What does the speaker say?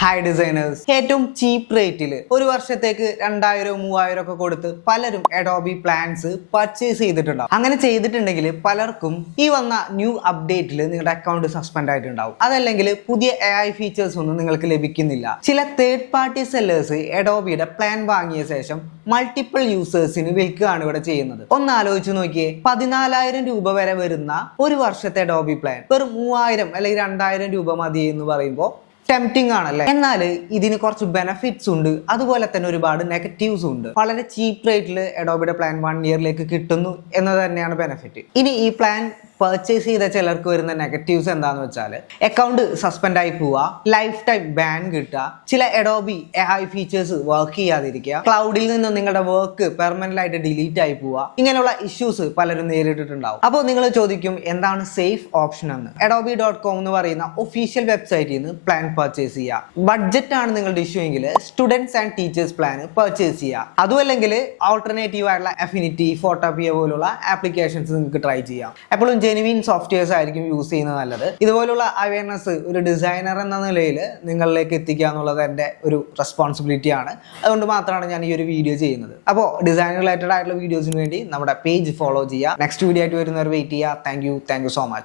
Hi designers, ഏറ്റവും ചീപ്പ് റേറ്റിൽ ഒരു വർഷത്തേക്ക് 2000-3000 ഒക്കെ കൊടുത്ത് പലരും അഡോബി പ്ലാൻസ് പർച്ചേസ് ചെയ്തിട്ടുണ്ടാവും. അങ്ങനെ ചെയ്തിട്ടുണ്ടെങ്കിൽ പലർക്കും ഈ വന്ന ന്യൂ അപ്ഡേറ്റിൽ നിങ്ങളുടെ അക്കൗണ്ട് സസ്പെൻഡ് ആയിട്ടുണ്ടാവും. അതല്ലെങ്കിൽ പുതിയ AI ഫീച്ചേഴ്സ് ഒന്നും നിങ്ങൾക്ക് ലഭിക്കുന്നില്ല. ചില തേർഡ് പാർട്ടി സെല്ലേഴ്സ് അഡോബിയുടെ പ്ലാൻ വാങ്ങിയ ശേഷം മൾട്ടിപ്പിൾ യൂസേഴ്സിന് വിൽക്കുകയാണ് ഇവിടെ ചെയ്യുന്നത്. ഒന്ന് ആലോചിച്ച് നോക്കിയേ, 14,000 രൂപ വരെ വരുന്ന ഒരു വർഷത്തെ അഡോബി പ്ലാൻ വെറും 3000 അല്ലെങ്കിൽ 2000 രൂപ മതി എന്ന് പറയുമ്പോൾ ടെംപ്റ്റിംഗ് ആണല്ലേ? എന്നാൽ ഇതിന് കുറച്ച് ബെനിഫിറ്റ്സ് ഉണ്ട്, അതുപോലെ തന്നെ ഒരുപാട് നെഗറ്റീവ്സ് ഉണ്ട്. വളരെ ചീപ്പ് റേറ്റിൽ അഡോബിയുടെ പ്ലാൻ 1 ഇയറിലേക്ക് കിട്ടുന്നു എന്നത് തന്നെയാണ് ബെനിഫിറ്റ്. ഇനി ഈ പ്ലാൻ പർച്ചേസ് ചെയ്ത ചിലർക്ക് വരുന്ന നെഗറ്റീവ്സ് എന്താണെന്ന് വെച്ചാൽ അക്കൗണ്ട് സസ്പെൻഡ് ആയി പോവുക, ലൈഫ് ടൈം ബാൻ കിട്ടുക, ചില അഡോബി AI ഫീച്ചേഴ്സ് വർക്ക് ചെയ്യാതിരിക്കുക, ക്ലൗഡിൽ നിന്ന് നിങ്ങളുടെ വർക്ക് പെർമനന്റ് ആയിട്ട് ഡിലീറ്റ് ആയി പോവുക, ഇങ്ങനെയുള്ള ഇഷ്യൂസ് പലരും നേരിട്ടിട്ടുണ്ടാവും. അപ്പോൾ നിങ്ങൾ ചോദിക്കും, എന്താണ് സേഫ് ഓപ്ഷൻ എന്ന്? adobe.com എന്ന് പറയുന്ന ഒഫീഷ്യൽ വെബ്സൈറ്റിൽ നിന്ന് പ്ലാൻ പർച്ചേസ് ചെയ്യുക. ബഡ്ജറ്റ് ആണ് നിങ്ങളുടെ ഇഷ്യൂ എങ്കിൽ students and teachers plan purchase ചെയ്യുക. അതുമല്ലെങ്കിൽ ആൾട്ടർനേറ്റീവ് ആയിട്ടുള്ള അഫിനിറ്റി, ഫോട്ടോപിയ പോലുള്ള ആപ്ലിക്കേഷൻസ് നിങ്ങൾക്ക് ട്രൈ ചെയ്യാം. എപ്പോഴും ജെനുവിൻ സോഫ്റ്റ്വെയർസ് ആയിരിക്കും യൂസ് ചെയ്യുന്നത് നല്ലത്. ഇതുപോലുള്ള അവയർനെസ് ഒരു ഡിസൈനർ എന്ന നിലയിൽ നിങ്ങളിലേക്ക് എത്തിക്കുക എന്നുള്ളത് എൻ്റെ ഒരു റെസ്പോൺസിബിലിറ്റി ആണ്. അതുകൊണ്ട് മാത്രമാണ് ഞാൻ ഈ ഒരു വീഡിയോ ചെയ്യുന്നത്. അപ്പോൾ ഡിസൈൻ റിലേറ്റഡ് ആയിട്ടുള്ള വീഡിയോസിന് വേണ്ടി നമ്മുടെ പേജ് ഫോളോ ചെയ്യുക. നെക്സ്റ്റ് വീഡിയോ ആയിട്ട് വരുന്നവർ വെയിറ്റ് ചെയ്യുക. Thank you so much.